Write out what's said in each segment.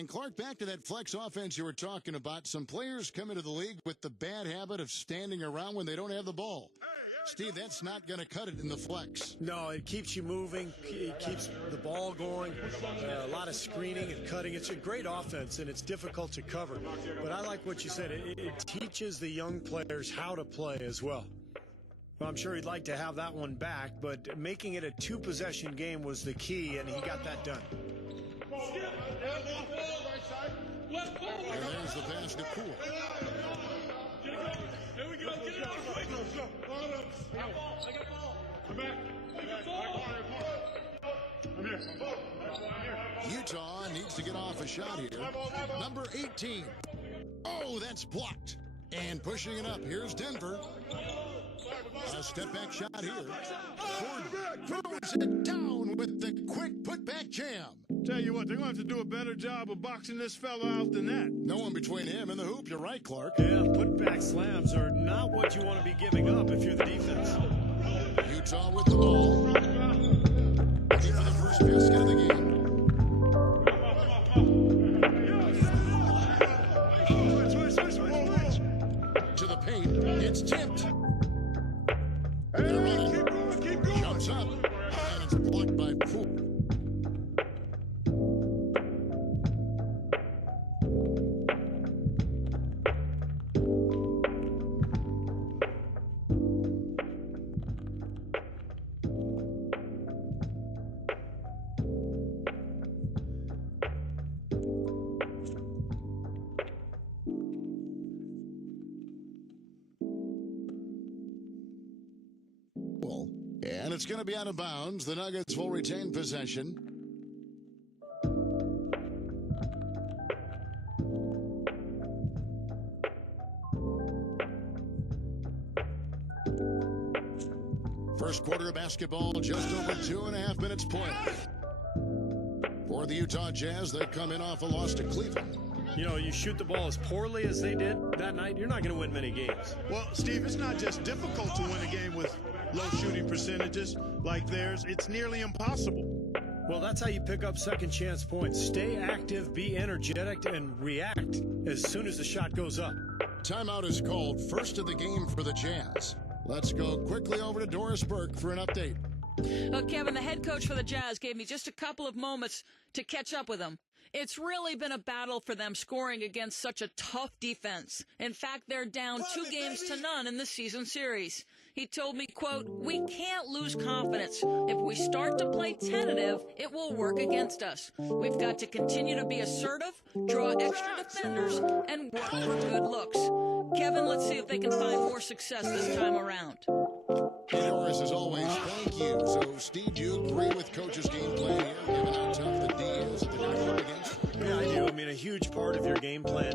And, Clark, back to that flex offense you were talking about. Some players come into the league with the bad habit of standing around when they don't have the ball. Steve, that's not going to cut it in the flex. No, it keeps you moving. It keeps the ball going. A lot of screening and cutting. It's a great offense, and it's difficult to cover. But I like what you said. It teaches the young players how to play as well. Well, I'm sure he'd like to have that one back, but making it a two-possession game was the key, and he got that done. And there's the pass to Poole. Here we go. Get it out quick. I got ball. Come back. I'm here. Utah needs to get off a shot here. Number 18. Oh, that's blocked. And pushing it up. Here's Denver. A step-back shot here. Ford throws it down with the quick put-back jam. Tell you what, they're going to have to do a better job of boxing this fella out than that. No one between him and the hoop. You're right, Clark. Yeah, put-back slams are not what you want to be giving up if you're the defense. Utah with the ball. Looking for the first basket of the game. To the paint. It's tipped. They're running. Keep going. Jumps up. And it's blocked by Poole. And it's going to be out of bounds. The Nuggets will retain possession. First quarter of basketball, just over 2.5 minutes played. For the Utah Jazz, they come in off a loss to Cleveland. You know, you shoot the ball as poorly as they did that night, you're not going to win many games. Well, Steve, it's not just difficult to win a game with low shooting percentages like theirs. It's nearly impossible. Well, that's how you pick up second chance points. Stay active, be energetic, and react as soon as the shot goes up. Timeout is called. First of the game for the Jazz. Let's go quickly over to Doris Burke for an update. Well, Kevin, the head coach for the Jazz gave me just a couple of moments to catch up with them. It's really been a battle for them scoring against such a tough defense. In fact, they're down 2-0 in the season series. He told me, quote, "We can't lose confidence. If we start to play tentative, it will work against us. We've got to continue to be assertive, draw extra defenders, and work for good looks." Kevin, let's see if they can find more success this time around. Hey, Doris, as always, thank you. So, Steve, do you agree with Coach's game plan here, given how tough the D is that they're going to go up against? Yeah, I do. I mean, a huge part of your game plan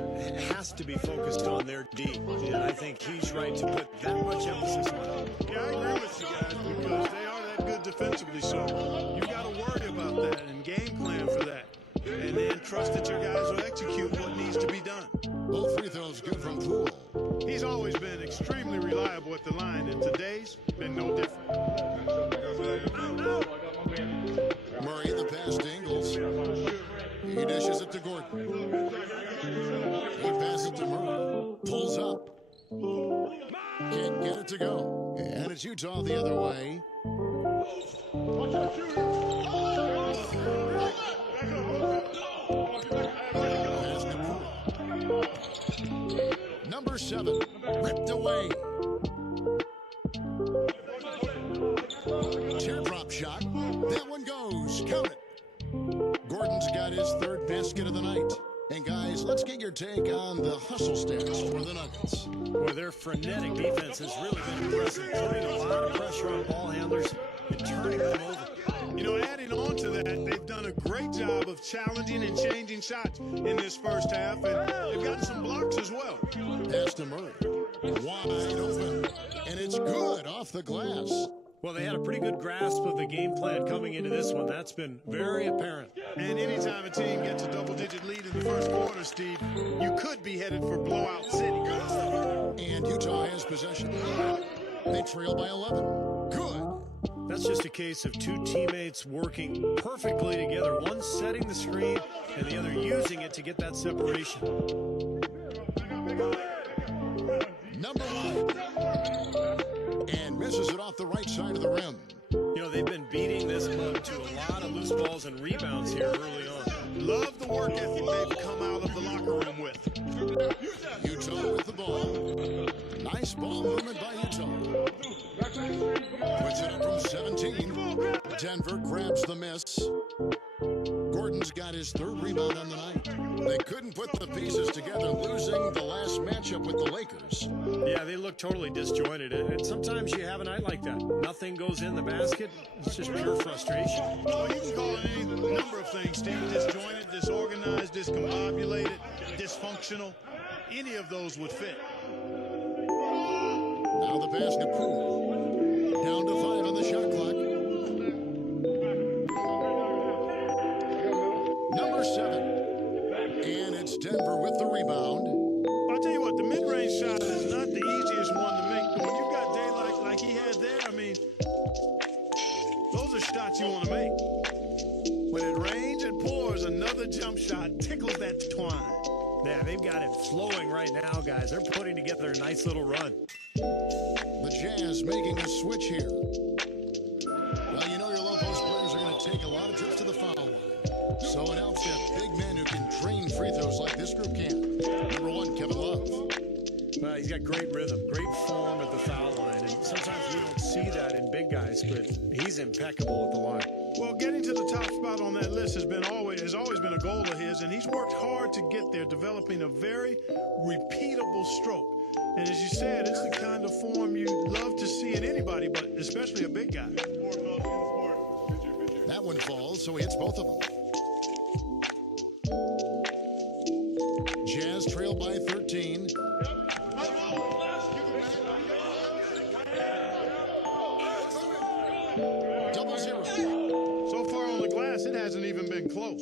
has to be focused on their D. And I think he's right to put that much emphasis on it. Yeah, I agree with you guys because they are that good defensively. So you got to worry about that and game plan for that. And then trust that your guys will execute what needs to be done. Both free throws good from Poole. He's always been extremely reliable at the line, and today's been no different. Murray, the pass to Ingles. He dishes it to Gordon. He passes it to Murray. Pulls up. Can't get it to go. And it's Utah the other way. Pass to Poole. Number 7. Ripped away. Teardrop shot. That one goes. Count it. Gordon's got his third basket of the night. And guys, let's get your take on the hustle stats for the Nuggets. Well, their frenetic defense has really been impressive, putting a lot of pressure on ball handlers and turning them over. You know, adding on to that, they've done a great job of challenging and changing shots in this first half, and they've got some blocks as well. Pass to Murray. Wide open. And it's good off the glass. Well, they had a pretty good grasp of the game plan coming into this one. That's been very apparent. And anytime a team gets a double-digit lead in the first quarter, Steve, you could be headed for blowout city. And Utah has possession. They trail by 11. Good. That's just a case of two teammates working perfectly together, one setting the screen and the other using it to get that separation. Number 1. And misses it off the right side of the rim. You know, they've been beating this club to a lot of loose balls and rebounds here early on. Love the work ethic they've come out of the locker room with. Utah with the ball. Nice ball movement by Utah. Puts it up from 17. Denver grabs the miss. Gordon's got his third rebound on the night. They couldn't put the pieces together, losing the last matchup with the Lakers. Yeah, they look totally disjointed, and sometimes you have a night like that. Nothing goes in the basket. It's just pure frustration. Well, you can call it any number of things, Steve. Disjointed, disorganized, discombobulated, dysfunctional. Any of those would fit. Now the pass to Poole. Down to 5 on the shot clock. Number 7. And it's Denver with the rebound. I'll tell you what, the mid-range shot is not the easiest one to make. But when you've got daylight like he had there, I mean, those are shots you want to make. When it rains and pours, another jump shot tickles that twine. Yeah, they've got it flowing right now, guys. They're putting together a nice little run. The Jazz making a switch here. Well, you know your low post players are going to take a lot of trips to the foul line. So it helps to have big men who can drain free throws like this group can. Number 1, Kevin Love. He's got great rhythm, great form at the foul line. And sometimes we don't see that in big guys, but he's impeccable at the line. Well, getting to the top spot on that list has always been a goal of his, and he's worked hard to get there, developing a very repeatable stroke. And as you said, it's the kind of form you love to see in anybody, but especially a big guy. That one falls, so he hits both of them. Jazz trail by 13. Double zero. So far on the glass, it hasn't even been close.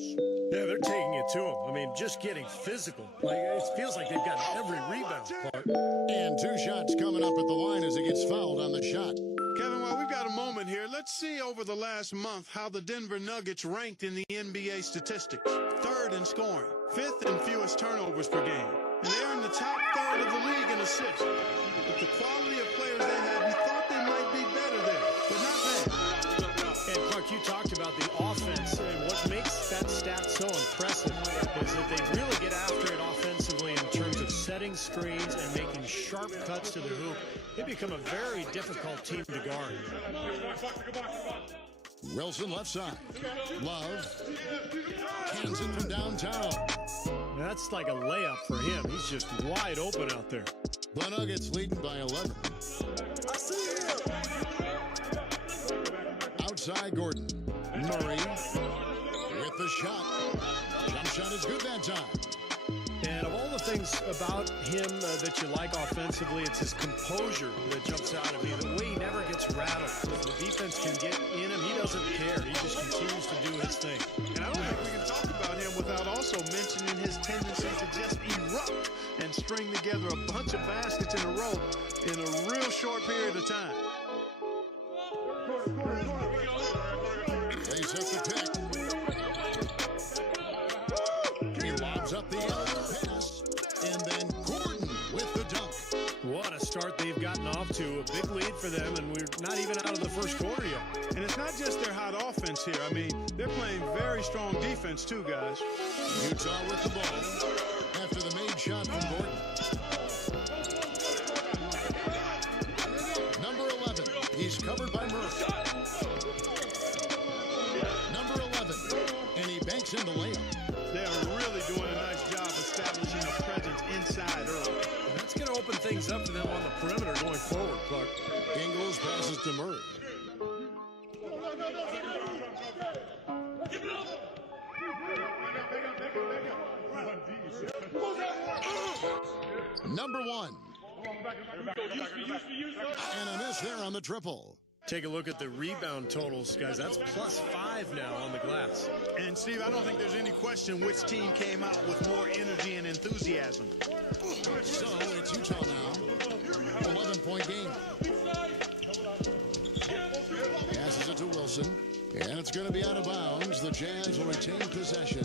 Yeah, they're taking it to him. I mean, just getting physical. Like, it feels like they've got every rebound, Clark. And 2 shots coming up at the line as he gets fouled on the shot. Kevin, while we've got a moment here, let's see over the last month how the Denver Nuggets ranked in the NBA statistics. 3rd in scoring, 5th in fewest turnovers per game. And they're in the top 3rd of the league in assists. With the quality of players they have, you thought they might be better there, but not bad. And Clark, you talked about the offense, and what makes that stat so impressive is that they really get after it offensively in terms of setting screens and making sharp cuts to the hoop. They become a very difficult team to guard. Wilson left side. Love. Cans it from downtown. That's like a layup for him. He's just wide open out there. The Nuggets leading by 11. Outside Gordon. Murray with the shot. Jump shot is good that time. And of all the things about him that you like offensively, it's his composure that jumps out at me. The way he never gets rattled. If the defense can get in him, he doesn't care. He just continues to do his thing. And I don't think we can talk about him without also mentioning his tendency to just erupt and string together a bunch of baskets in a row in a real short period of time. They set the pick. He lobs up the alley pass, and then Gordon with the dunk. What a start they've gotten off to. A big lead for them, and we're not even out of the first quarter yet. And it's not just their hot offense here. I mean, they're playing very strong defense too, guys. Utah with the ball after the made shot from Gordon. Number 11, he's covered by Murray. Number 11, and he banks in the layup. They are really doing a nice job establishing a presence inside early. And that's going to open things up for them on the perimeter going forward, Clark. Ingles passes to Murray. Number 1. And a miss there on the triple. Take a look at the rebound totals, guys. That's +5 now on the glass. And, Steve, I don't think there's any question which team came out with more energy and enthusiasm. So it's Utah now. 11-point game. Passes Wilson. And it's going to be out of bounds. The Jazz will retain possession.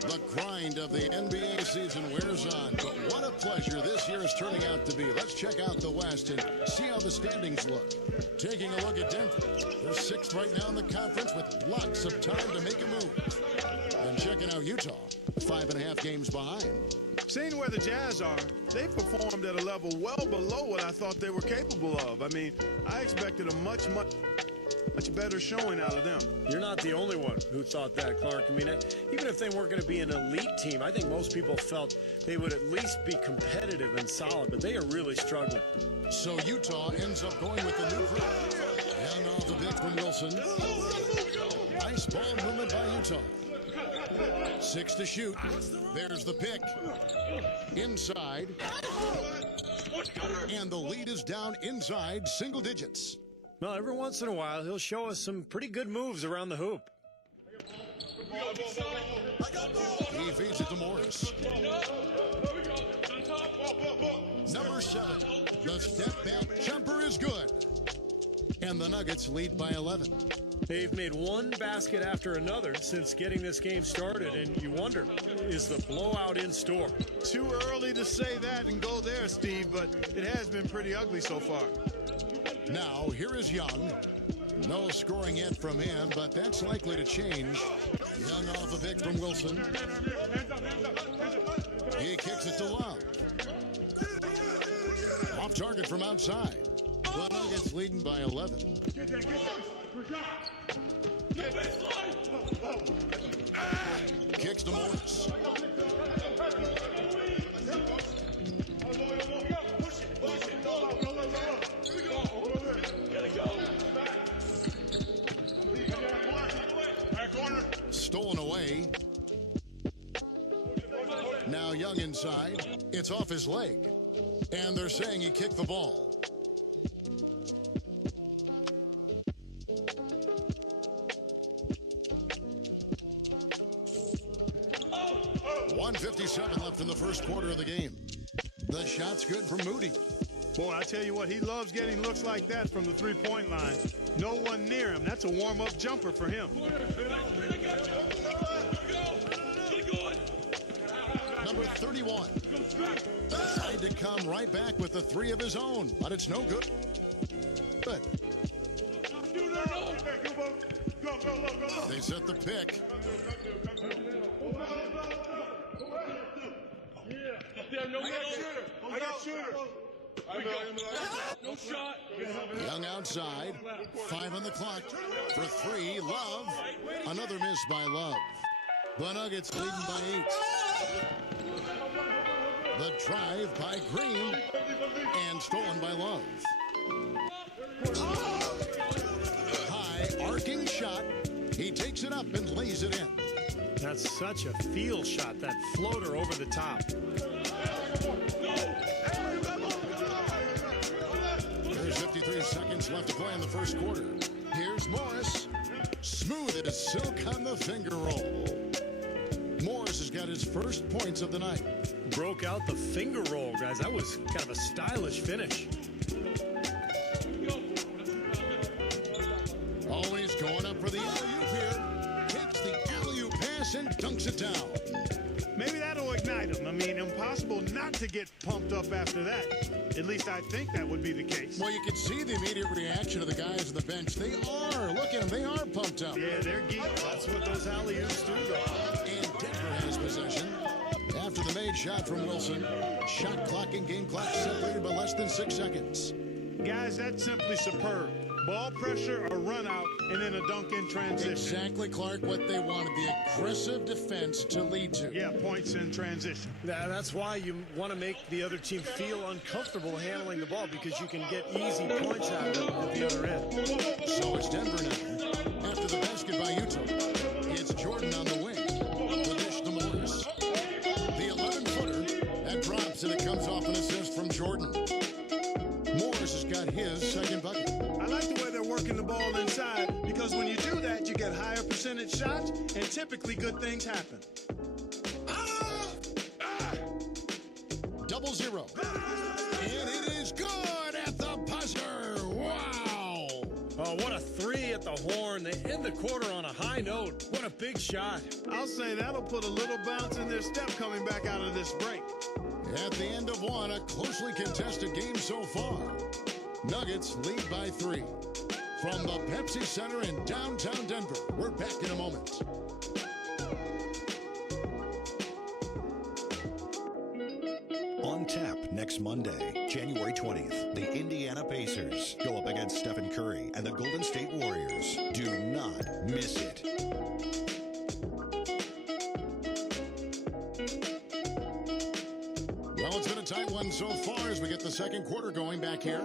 The grind of the NBA season wears on. But what a pleasure this year is turning out to be. Let's check out the West and see how the standings look. Taking a look at Denver. They're sixth right now in the conference with lots of time to make a move. And checking out Utah, 5.5 games behind. Seeing where the Jazz are, they performed at a level well below what I thought they were capable of. I mean, I expected a much better showing out of them. You're not the only one who thought that, Clark. I mean, even if they weren't going to be an elite team, I think most people felt they would at least be competitive and solid, but they are really struggling. So Utah ends up going with the new crew. And off the pick from Wilson. Nice ball movement by Utah. 6 to shoot. There's the pick. Inside. And the lead is down inside single digits. Well, every once in a while, he'll show us some pretty good moves around the hoop. He feeds it to Morris. Number 7. The step-back jumper is good. And the Nuggets lead by 11. They've made one basket after another since getting this game started, and you wonder, is the blowout in store? Too early to say that and go there, Steve, but it has been pretty ugly so far. Now, here is Young. No scoring yet from him, but that's likely to change. Young off a pick from Wilson. He kicks it to Love. Off target from outside. The Nuggets leading by 11. Kicks to Morris. Stolen away. Now Young inside. It's off his leg. And they're saying he kicked the ball. .157 left in the first quarter of the game. The shot's good from Moody. Boy, I tell you what, he loves getting looks like that from the three-point line. No one near him. That's a warm-up jumper for him. Number 31. Tried to come right back with the 3 of his own, but it's no good. Good. They set the pick. Young outside. 5 on the clock. For 3, Love. Another miss by Love. The Nuggets leading by 8. The drive by Green. And stolen by Love. High arcing shot. He takes it up and lays it in. That's such a field shot, that floater over the top. There's 53 seconds left to play in the first quarter. Here's Morris. Smooth as silk on the finger roll. Morris has got his first points of the night. Broke out the finger roll, guys. That was kind of a stylish finish. Oh, he's going up for the alley-oop here. Takes the alley-oop pass and dunks it down. Maybe that'll ignite him. I mean, impossible not to get pumped up after that. At least I think that would be the case. Well, you can see the immediate reaction of the guys on the bench. They are. Look at them. They are pumped up. Yeah, they're geeked. That's what those alley-oops do, though. And Denver has possession. After the made shot from Wilson, shot clock and game clock separated by less than 6 seconds. Guys, that's simply superb. Ball pressure, a run out, and then a dunk in transition. Exactly, Clark, what they wanted, the aggressive defense to lead to. Yeah, points in transition. That's why you want to make the other team feel uncomfortable handling the ball, because you can get easy points out of it at the other end. So it's Denver now. After the basket by Utah, it's Jordan on the wing. The dish to Morris. The 11-footer, that drops, and it comes off an assist from Jordan. Morris has got his second bucket. I like the way they're working the ball inside, because when you do that, you get higher percentage shots, and typically good things happen. 0-0. And it is good at the buzzer. Wow. Oh, Oh, what a three at the horn. They end the quarter on a high note. What a big shot. I'll say that'll put a little bounce in their step coming back out of this break. At the end of one, a closely contested game so far. Nuggets lead by 3. From the Pepsi Center in downtown Denver, we're back in a moment. On tap next Monday, January 20th, the Indiana Pacers go up against Stephen Curry and the Golden State Warriors. Do not miss it. Well, it's been a tight one so far as we get the second quarter going back here.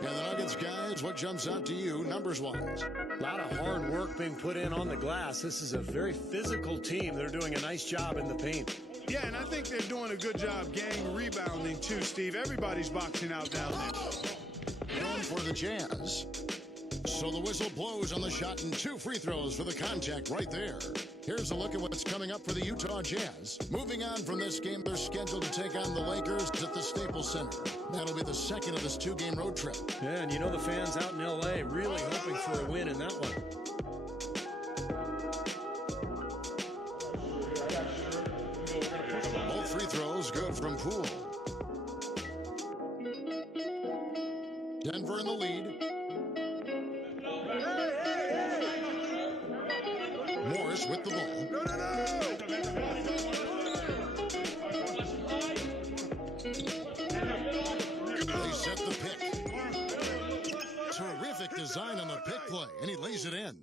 And the Nuggets, guys, what jumps out to you numbers-wise? A lot of hard work being put in on the glass. This is a very physical team. They're doing a nice job in the paint. Yeah, and I think they're doing a good job gang rebounding too, Steve. Everybody's boxing out down there. Going for the Jazz. So the whistle blows on the shot and 2 free throws for the contact right there. Here's a look at what's coming up for the Utah Jazz. Moving on from this game, they're scheduled to take on the Lakers at the Staples Center. That'll be the second of this 2-game road trip. Yeah, and you know the fans out in L.A. really hoping for a win in that one. Both free throws good from Poole. Denver in the lead. Morris with the ball. They set the pick. Terrific design on the pick play, and he lays it in.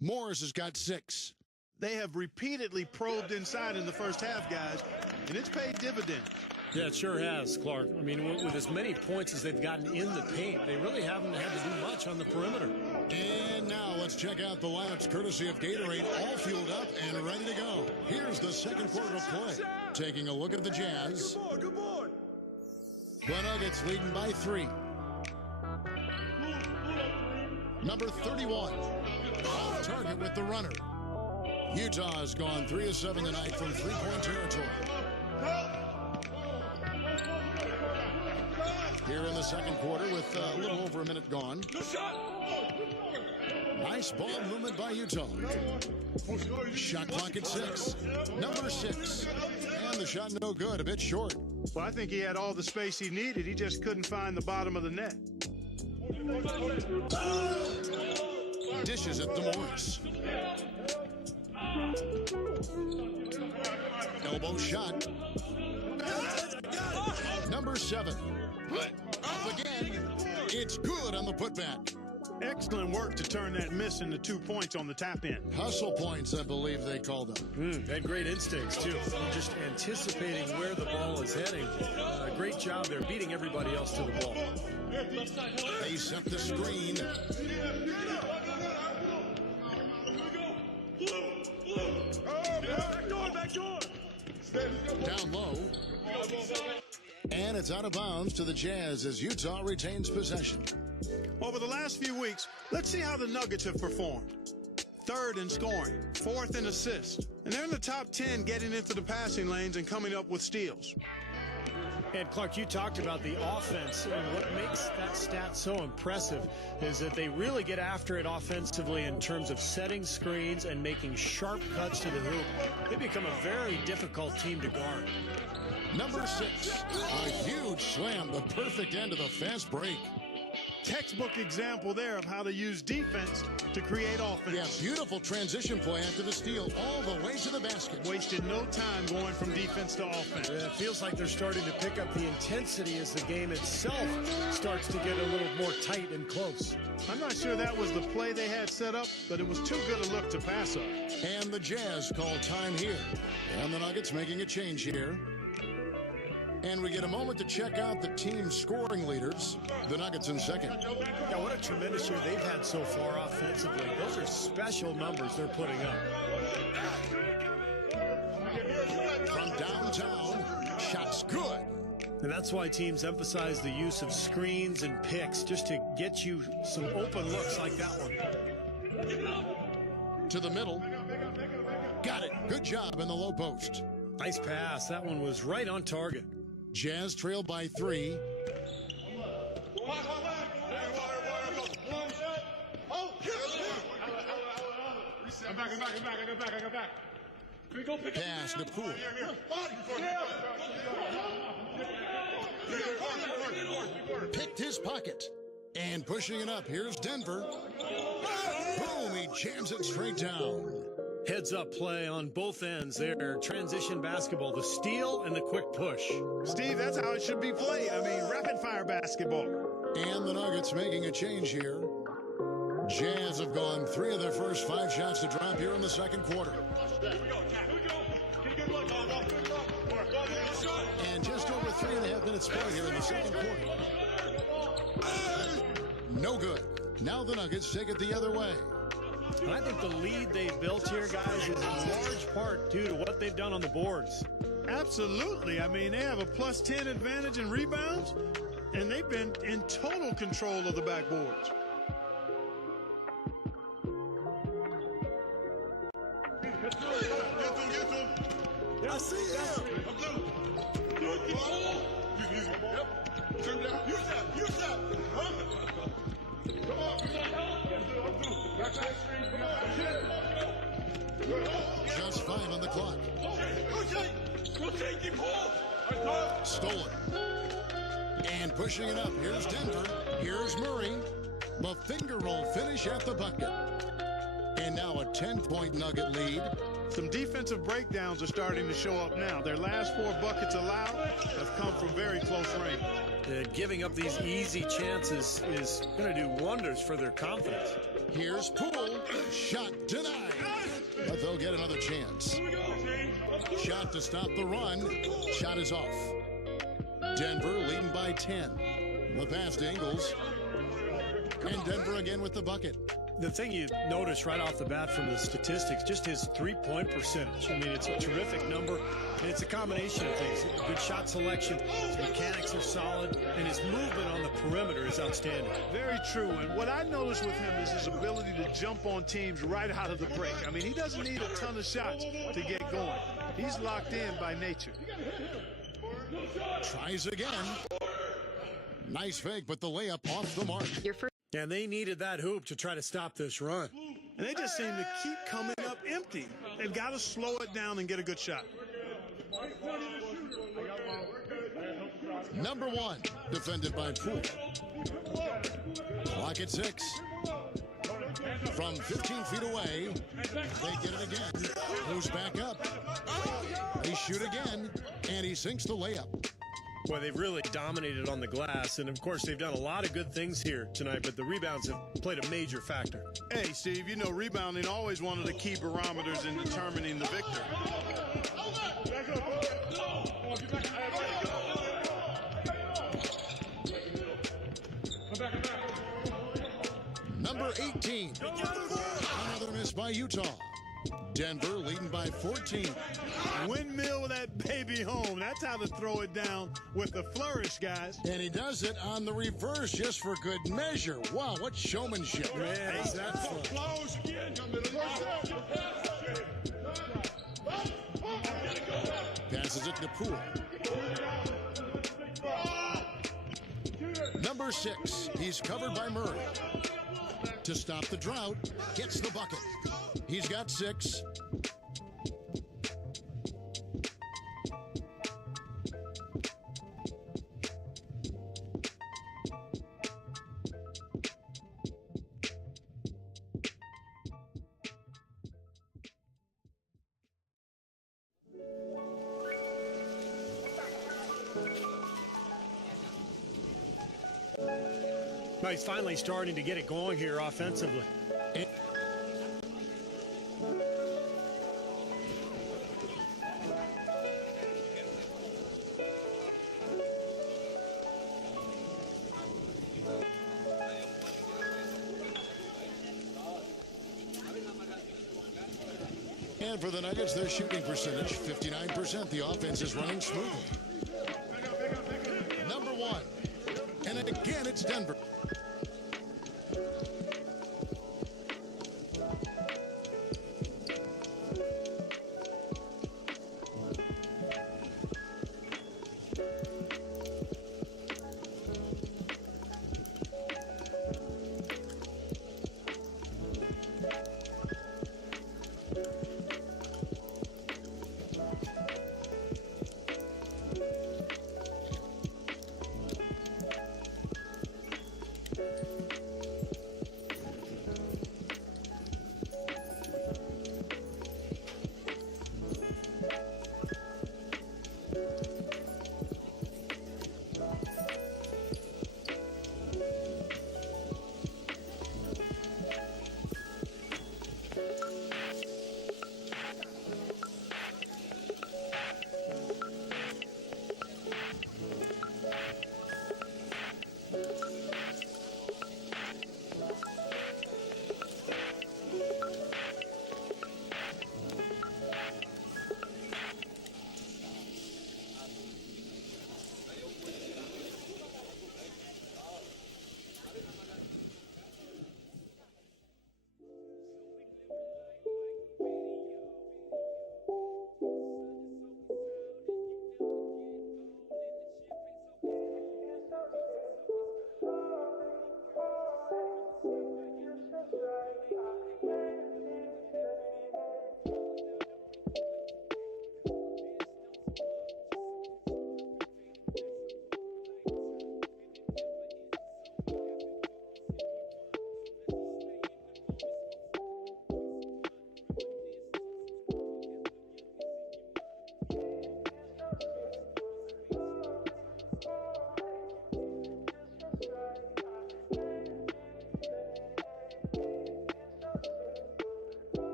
Morris has got 6. They have repeatedly probed inside in the first half, guys, and it's paid dividends. Yeah, it sure has, Clark. I mean, with as many points as they've gotten in the paint, they really haven't had to do much on the perimeter. And now let's check out the lineups courtesy of Gatorade, all fueled up and ready to go. Here's the second quarter of play. Taking a look at the Jazz. Good boy. The Nuggets leading by 3. Number 31, off target with the runner. Utah has gone 3 of 7 tonight from three-point territory. Here in the second quarter with a little over a minute gone. Nice ball movement by Utah. Shot clock at 6. Number 6. And the shot no good, a bit short. Well, I think he had all the space he needed. He just couldn't find the bottom of the net. Dishes it to Morris. Elbow shot. Number 7. Up again. It's good on the putback. Excellent work to turn that miss into 2 points on the tap-in. Hustle points, I believe they call them. Had great instincts, too. Just anticipating where the ball is heading. Great job there, beating everybody else to the ball. They set the screen. Back door. Down low. And it's out of bounds to the Jazz as Utah retains possession. Over the last few weeks, let's see how the Nuggets have performed. 3rd in scoring, 4th in assists, and they're in the top 10 getting into the passing lanes and coming up with steals. And Clark, you talked about the offense, and what makes that stat so impressive is that they really get after it offensively in terms of setting screens and making sharp cuts to the hoop. They become a very difficult team to guard. Number 6, a huge slam, the perfect end of the fast break. Textbook example there of how to use defense to create offense. Yeah, beautiful transition play after the steal all the way to the basket. Wasted no time going from defense to offense. Yeah, it feels like they're starting to pick up the intensity as the game itself starts to get a little more tight and close. I'm not sure that was the play they had set up, but it was too good a look to pass up. And the Jazz call time here. And the Nuggets making a change here. And we get a moment to check out the team's scoring leaders. The Nuggets in second. Yeah, what a tremendous year they've had so far offensively. Those are special numbers they're putting up. From downtown, shots good. And that's why teams emphasize the use of screens and picks just to get you some open looks like that one. To the middle. Got it. Good job in the low post. Nice pass. That one was right on target. Jazz trail by 3. Pass to Poole. Picked his pocket. And pushing it up, here's Denver. Boom, he jams it straight down. Heads up play on both ends there. Transition basketball, the steal and the quick push. Steve, that's how it should be played. I mean, rapid fire basketball. And the Nuggets making a change here. Jazz have gone 3 of their first 5 shots to drop here in the second quarter. And just over 3.5 minutes played here in the second quarter. No good. Now the Nuggets take it the other way. And I think the lead they built here, guys, is in large part due to what they've done on the boards. Absolutely. I mean, they have a plus 10 advantage in rebounds, and they've been in total control of the backboards. I see him. Use that. Just 5 on the clock. Stolen. And pushing it up. Here's Denver. Here's Murray. The finger roll finish at the bucket. And now a 10-point Nugget lead. Some defensive breakdowns are starting to show up now. Their last 4 buckets allowed have come from very close range. Giving up these easy chances is going to do wonders for their confidence. Here's Poole. Shot denied. But they'll get another chance. Shot to stop the run. Shot is off. Denver leading by 10. The pass to Ingles. And Denver again with the bucket. The thing you notice right off the bat from the statistics, just his three-point percentage. I mean, it's a terrific number, and it's a combination of things. Good shot selection, his mechanics are solid, and his movement on the perimeter is outstanding. Very true, and what I noticed with him is his ability to jump on teams right out of the break. I mean, he doesn't need a ton of shots to get going. He's locked in by nature. Tries again. Nice fake, but the layup off the mark. And they needed that hoop to try to stop this run. And they just seem to keep coming up empty. They've got to slow it down and get a good shot. Number 1, defended by Poole. Clock at 6. From 15 feet away, they get it again. Moves back up. They shoot again, and he sinks the layup. Boy, they've really dominated on the glass, and of course they've done a lot of good things here tonight, but the rebounds have played a major factor. Hey, Steve, you know rebounding always one of the key barometers in determining the victor. Number 18, another miss by Utah. Denver leading by 14. Windmill that baby home. That's how to throw it down with the flourish, guys. And he does it on the reverse just for good measure. Wow, what showmanship. Man, is that fun. Passes it to Poole. Number 6, he's covered by Murray. To stop the drought, gets the bucket. He's got 6. Now he's finally starting to get it going here offensively. And for the Nuggets, their shooting percentage, 59%. The offense is running smoothly. Number 1. And again, it's Denver.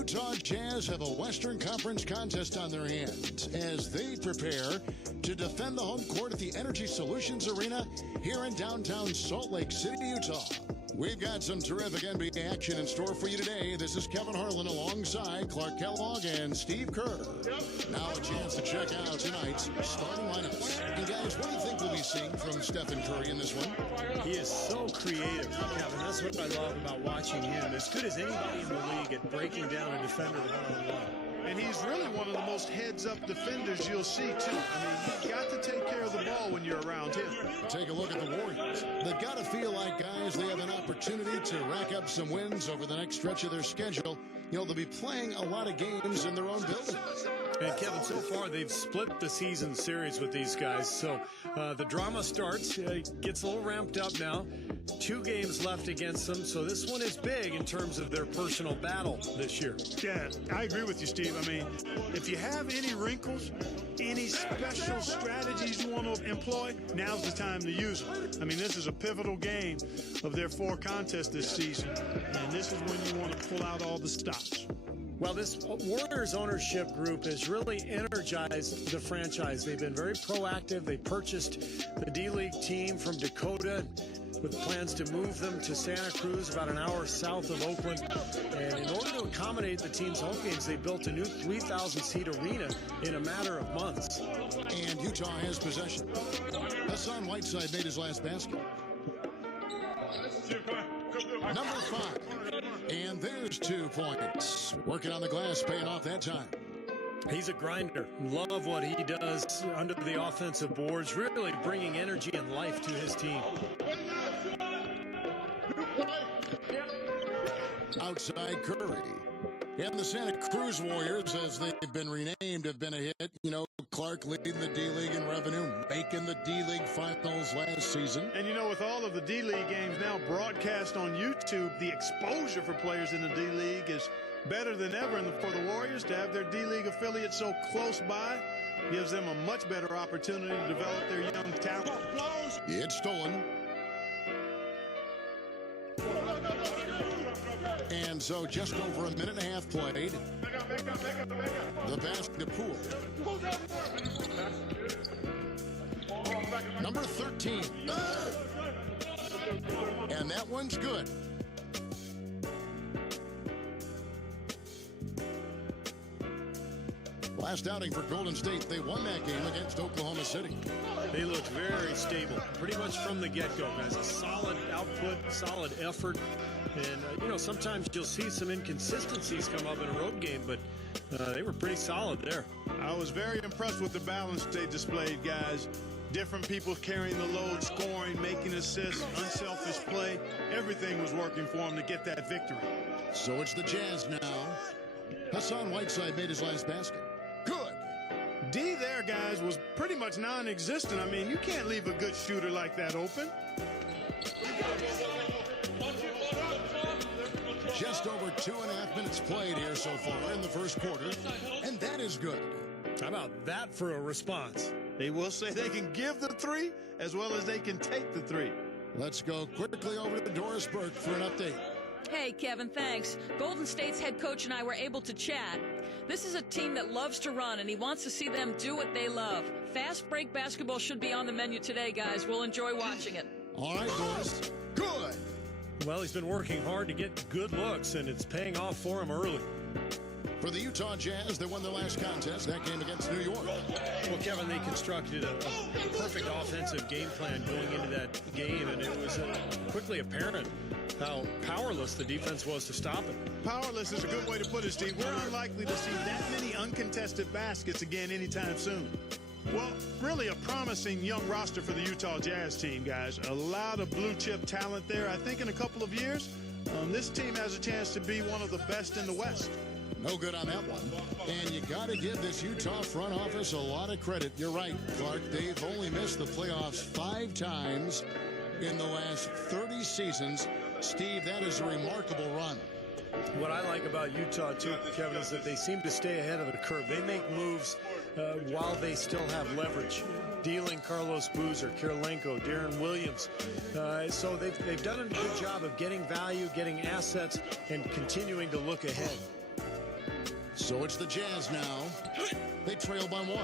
Utah Jazz have a Western Conference contest on their hands as they prepare to defend the home court at the Energy Solutions Arena here in downtown Salt Lake City, Utah. We've got some terrific NBA action in store for you today. This is Kevin Harlan alongside Clark Kellogg and Steve Kerr. Now a chance to check out tonight's starting lineups. And guys, what do you think we'll be seeing from Stephen Curry in this one? He is so creative, Kevin. That's what I love about watching him. As good as anybody in the league at breaking down a defender one-on-one. And he's really one of the most heads-up defenders you'll see, too. I mean, you've got to take care of the ball when you're around him. Take a look at the Warriors. They've got to feel like, guys, they have an opportunity to rack up some wins over the next stretch of their schedule. You know, they'll be playing a lot of games in their own building. And Kevin, so far they've split the season series with these guys. So the drama starts, gets a little ramped up now. 2 games left against them. So this one is big in terms of their personal battle this year. Yeah, I agree with you, Steve. I mean, if you have any wrinkles, any special strategies you want to employ, now's the time to use them. I mean, this is a pivotal game of their 4 contests this season. And this is when you want to pull out all the stops. Well, this Warriors ownership group has really energized the franchise. They've been very proactive. They purchased the D-League team from Dakota with plans to move them to Santa Cruz, about an hour south of Oakland. And in order to accommodate the team's home games, they built a new 3,000-seat arena in a matter of months. And Utah has possession. Hassan Whiteside made his last basket. Number 5. And there's 2 points. Working on the glass, paying off that time. He's a grinder. Love what he does under the offensive boards, really bringing energy and life to his team. Outside Curry. And the Santa Cruz Warriors, as they've been renamed, have been a hit. You know, Clark leading the D-League in revenue, making the D-League finals last season. And, you know, with all of the D-League games now broadcast on YouTube, the exposure for players in the D-League is better than ever. And for the Warriors to have their D-League affiliate so close by gives them a much better opportunity to develop their young talent. It's stolen. And so just over a minute and a half played. The basket to Poole. Number 13. And that one's good. Last outing for Golden State, they won that game against Oklahoma City. They look very stable, pretty much from the get-go, guys. A solid output, solid effort. And, you know, sometimes you'll see some inconsistencies come up in a road game, but they were pretty solid there. I was very impressed with the balance they displayed, guys. Different people carrying the load, scoring, making assists, unselfish play. Everything was working for them to get that victory. So it's the Jazz now. Hassan Whiteside made his last basket. Good. D there, guys, was pretty much non-existent. I mean, you can't leave a good shooter like that open. Just over 2.5 minutes played here so far in the first quarter, and that is good. How about that for a response? They will say they can give the 3 as well as they can take the 3. Let's go quickly over to Doris Burke for an update. Hey, Kevin, thanks. Golden State's head coach and I were able to chat. This is a team that loves to run, and he wants to see them do what they love. Fast break basketball should be on the menu today, guys. We'll enjoy watching it. All right, Doris. Good. Well, he's been working hard to get good looks, and it's paying off for him early. For the Utah Jazz, they won their last contest, that game against New York. Well, Kevin, they constructed a perfect offensive game plan going into that game, and it was quickly apparent how powerless the defense was to stop it. Powerless is a good way to put it, Steve. We're unlikely to see that many uncontested baskets again anytime soon. Well, really a promising young roster for the Utah Jazz team, guys. A lot of blue-chip talent there. I think in a couple of years, this team has a chance to be one of the best in the West. No good on that one. And you got to give this Utah front office a lot of credit. You're right, Clark. They've only missed the playoffs 5 times in the last 30 seasons. Steve, that is a remarkable run. What I like about Utah, too, Kevin, is that they seem to stay ahead of the curve. They make moves while they still have leverage. Dealing Carlos Boozer, Kirilenko, Darren Williams. So they've done a good job of getting value, getting assets, and continuing to look ahead. So it's the Jazz now. They trail by 1.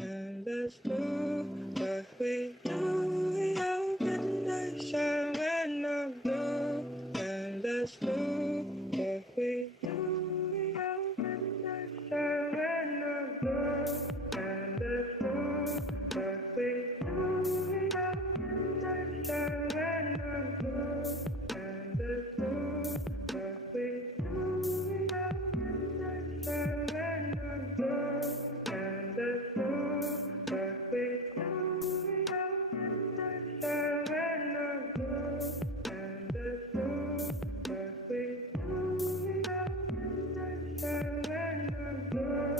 And let's do what we do. We open the shine when I'm blue. And let's do what we do. We open the shine when I'm blue. And let's do what we do. We open the shine when I'm blue. And let's do what we do. We open the shine when I'm blue. And let's do what we do. We open the shine when I'm blue. And let's do what we do. We open the shine when I'm blue.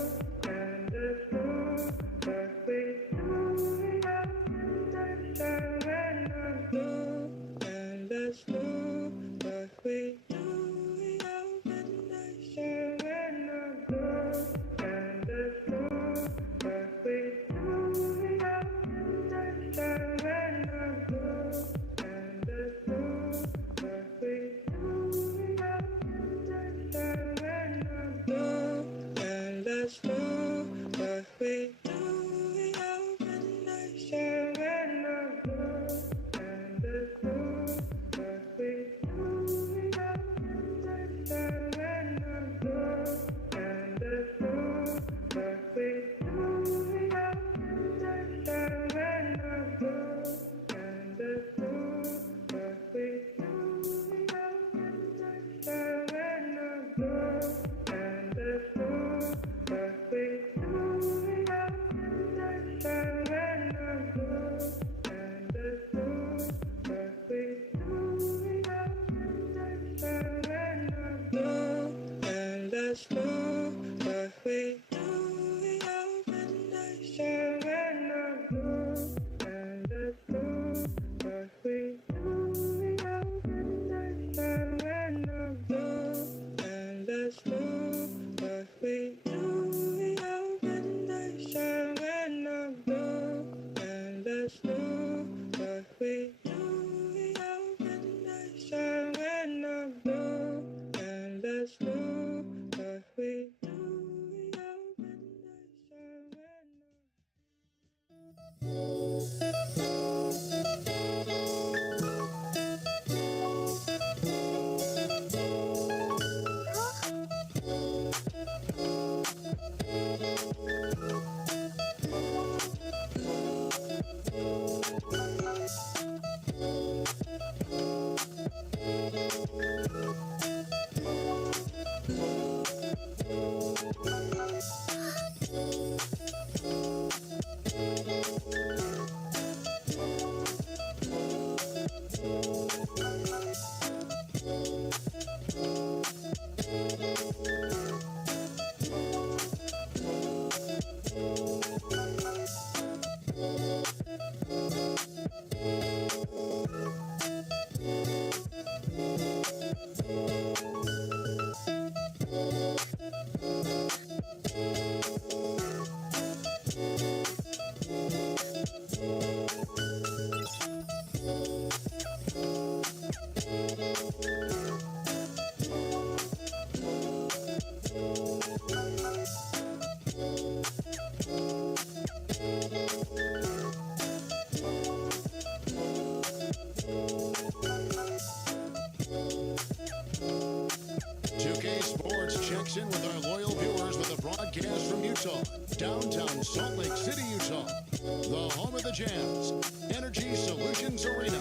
And let's do what we do. We open the shine when I'm blue. And let's do what we do. We open the shine when I'm blue. Utah, downtown Salt Lake City, Utah, the home of the Jazz, Energy Solutions Arena.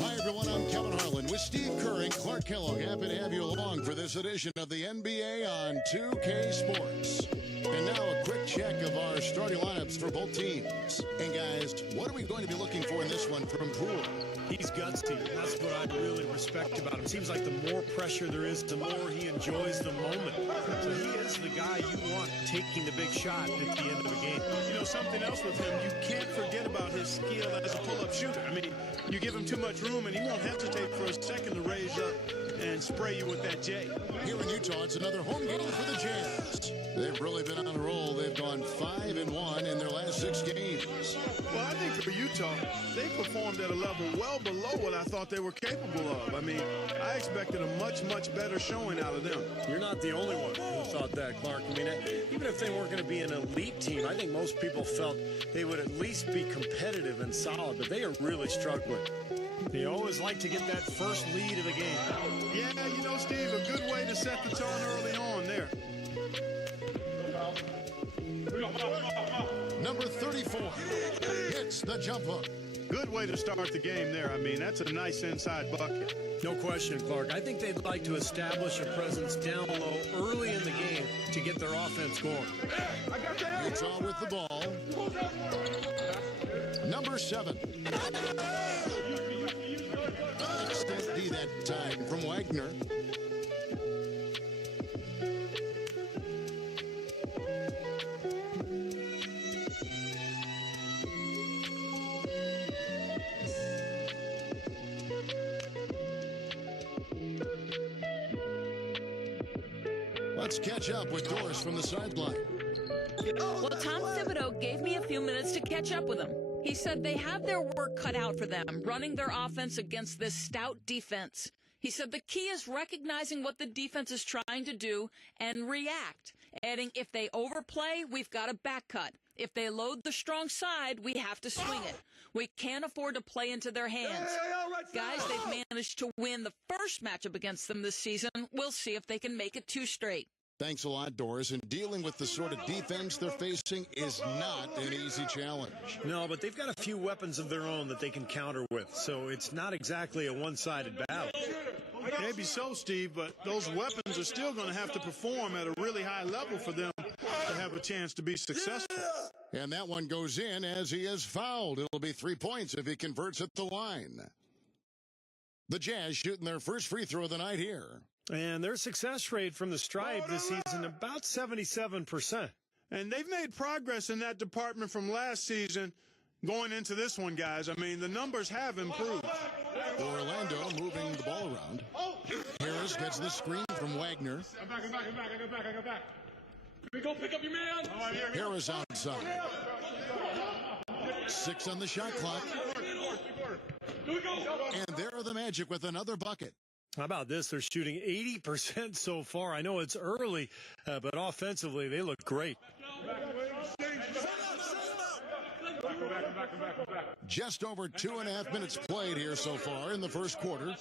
Hi, everyone. I'm Kevin Harlan with Steve Kerr and Clark Kellogg. Happy to have you along for this edition of the NBA on 2K Sports. And now a quick check of our starting lineups for both teams. And guys, what are we going to be looking for in this one from Poole? He's gutsy. That's what I really respect about him. Seems like the more pressure there is, the more he enjoys the moment. So he is the guy you want taking the big shot at the end of a game. You know, something else with him, you can't forget about his skill as a pull-up shooter. I mean, you give him too much room, and he won't hesitate for a second to raise up and spray you with that J. Here in Utah, it's another home game for the Jazz. They've really been on a roll. They've gone 5-1 in their last 6 games. Well, I think for Utah, they performed at a level well below what I thought they were capable of. I mean, I expected a much, much better showing out of them. You're not the only one who thought that, Clark. I mean, even if they weren't going to be an elite team, I think most people felt they would at least be competitive and solid, but they are really struggling. They always like to get that first lead of the game. Yeah, you know, Steve, a good way to set the tone early on there. Number 34 hits the jump hook. Good way to start the game there. I mean, that's a nice inside bucket. No question, Clark. I think they'd like to establish a presence down low early in the game to get their offense going. Utah with the ball. Number 7. Extend D that time from Wagner. Let's catch up with Doris from the sideline. Well, Tom Thibodeau gave me a few minutes to catch up with him. He said they have their work cut out for them, running their offense against this stout defense. He said the key is recognizing what the defense is trying to do and react, adding if they overplay, we've got a back cut. If they load the strong side, we have to swing it. We can't afford to play into their hands. Guys, they've managed to win the first matchup against them this season. We'll see if they can make it 2 straight. Thanks a lot, Doris. And dealing with the sort of defense they're facing is not an easy challenge. No, but they've got a few weapons of their own that they can counter with, so it's not exactly a one-sided battle. Maybe so, Steve, but those weapons are still going to have to perform at a really high level for them to have a chance to be successful. And that one goes in as he is fouled. It'll be 3 points if he converts at the line. The Jazz shooting their first free throw of the night here. And their success rate from the stripe this season, about 77%. And they've made progress in that department from last season going into this one, guys. I mean, the numbers have improved. Orlando moving the ball around. Harris gets the screen from Wagner. I got back. Let me go pick up your man. Harris outside. 6 on the shot clock. And there are the Magic with another bucket. How about this? They're shooting 80% so far. I know it's early, but offensively, they look great. Just over 2.5 minutes played here so far in the first quarter.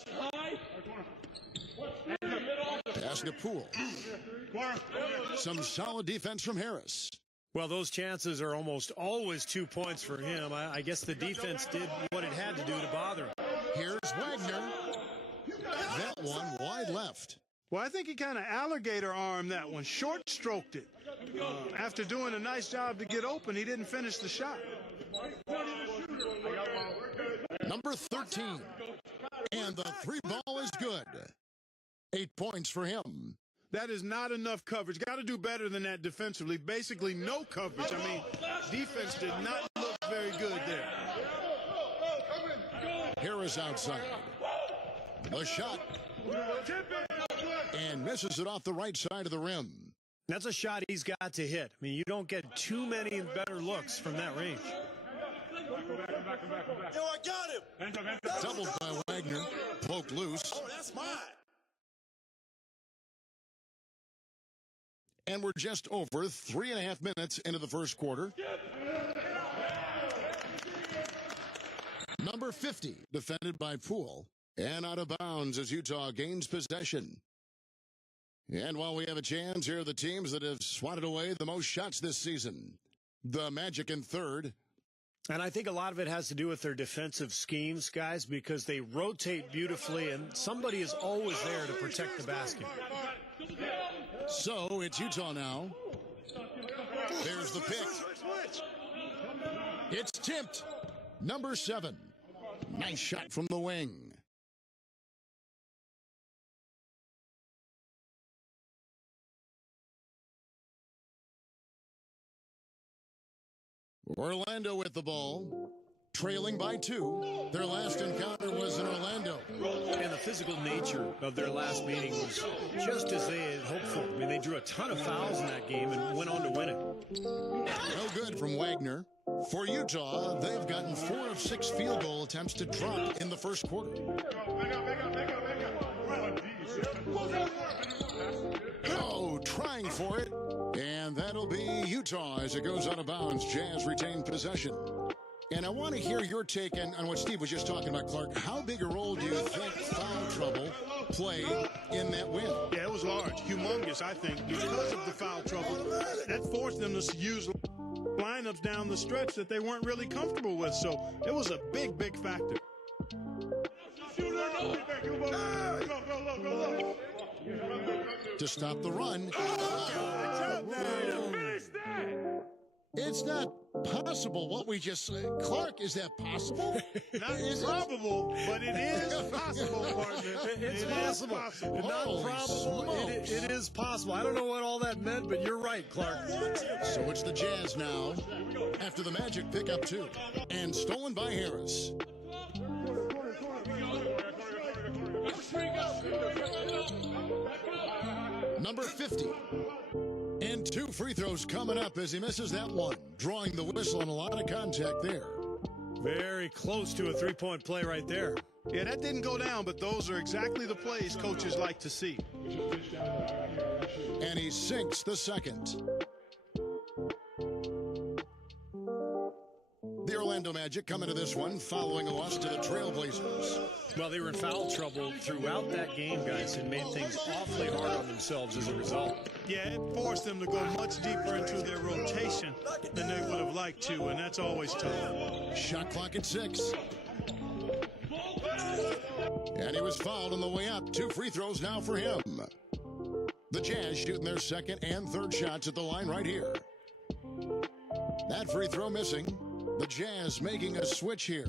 Pass to Poole. Some solid defense from Harris. Well, those chances are almost always 2 points for him. I guess the defense did what it had to do to bother him. Here's Wagner. That one wide left. Well, I think he kind of alligator armed that one, short stroked it. After doing a nice job to get open, he didn't finish the shot. Number 13. And the 3 ball is good. 8 points for him. That is not enough coverage. Got to do better than that defensively. Basically no coverage. I mean, defense did not look very good there. Harris outside. The shot. And misses it off the right side of the rim. That's a shot he's got to hit. I mean, you don't get too many better looks from that range. Yo, I got him. Doubled by Wagner. Poked loose. Oh, that's mine. And we're just over 3.5 minutes into the first quarter. Number 50, defended by Poole. And out of bounds as Utah gains possession. And while we have a chance, here are the teams that have swatted away the most shots this season. The Magic in third. And I think a lot of it has to do with their defensive schemes, guys, because they rotate beautifully, and somebody is always there to protect the basket. So it's Utah now. There's the pick. It's tipped. Number 7. Nice shot from the wing. Orlando with the ball, trailing by 2. Their last encounter was in Orlando. And the physical nature of their last meeting was just as they had hoped for. I mean, they drew a ton of fouls in that game and went on to win it. No good from Wagner. For Utah, they've gotten 4 of 6 field goal attempts to drop in the first quarter. Oh, trying for it. And that'll be Utah as it goes out of bounds. Jazz retain possession. And I want to hear your take on what Steve was just talking about, Clark. How big a role do you think foul trouble played in that win? Yeah, it was large, humongous, I think, because of the foul trouble. That forced them to use lineups down the stretch that they weren't really comfortable with. So it was a big, big factor. To stop the run. It's not possible what we just said. Clark, is that possible? Not probable, but it is possible, partner. It's possible. Not probable. It is possible. I don't know what all that meant, but you're right, Clark. So it's the Jazz now after the Magic pick up 2. And stolen by Harris. Number 50. And 2 free throws coming up as he misses that one. Drawing the whistle and a lot of contact there. Very close to a three-point play right there. Yeah, that didn't go down, but those are exactly the plays coaches like to see. And he sinks the second. The Orlando Magic come into this one following a loss to the Trailblazers. Well, they were in foul trouble throughout that game, guys, and made things awfully hard on themselves as a result. Yeah, it forced them to go much deeper into their rotation than they would have liked to, and that's always tough. Shot clock at 6. And he was fouled on the way up. 2 free throws now for him. The Jazz shooting their second and third shots at the line right here. That free throw missing. The Jazz making a switch here.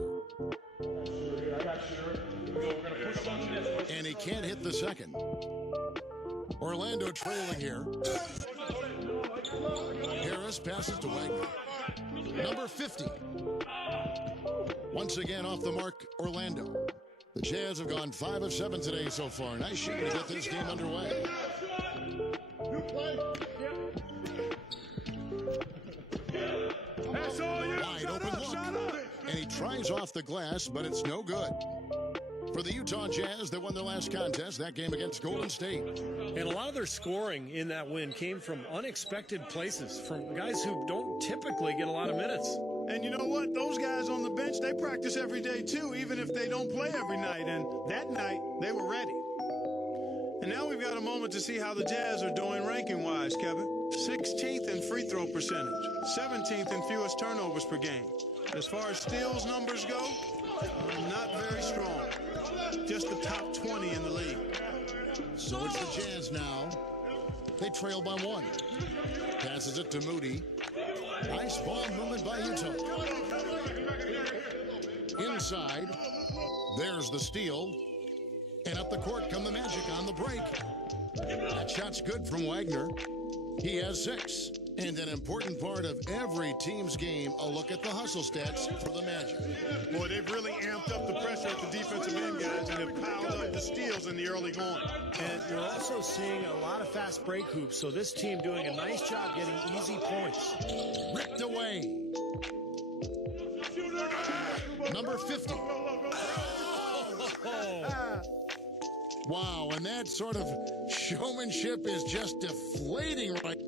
And he can't hit the second. Orlando trailing here. Harris passes to Wagner. Number 50. Once again off the mark, Orlando. The Jazz have gone 5 of 7 today so far. Nice shooting to get this game underway. Wide open look. And he tries off the glass, but it's no good. For the Utah Jazz, they won their last contest, that game against Golden State. And a lot of their scoring in that win came from unexpected places, from guys who don't typically get a lot of minutes. And you know what? Those guys on the bench, they practice every day too, even if they don't play every night. And that night, they were ready. And now we've got a moment to see how the Jazz are doing ranking-wise, Kevin. 16th in free throw percentage, 17th in fewest turnovers per game. As far as steals numbers go, not very strong. Just the top 20 in the league. So it's the Jazz now. They trail by 1. Passes it to Moody. Nice ball movement by Utah. Inside. There's the steal. And up the court come the Magic on the break. That shot's good from Wagner. He has 6. And an important part of every team's game, a look at the hustle stats for the Magic. Boy, they've really amped up the pressure at the defensive end, guys, and have piled up the steals in the early going. And you're also seeing a lot of fast break hoops, so this team doing a nice job getting easy points. Ripped away. Number 50. Wow, and that sort of showmanship is just deflating right.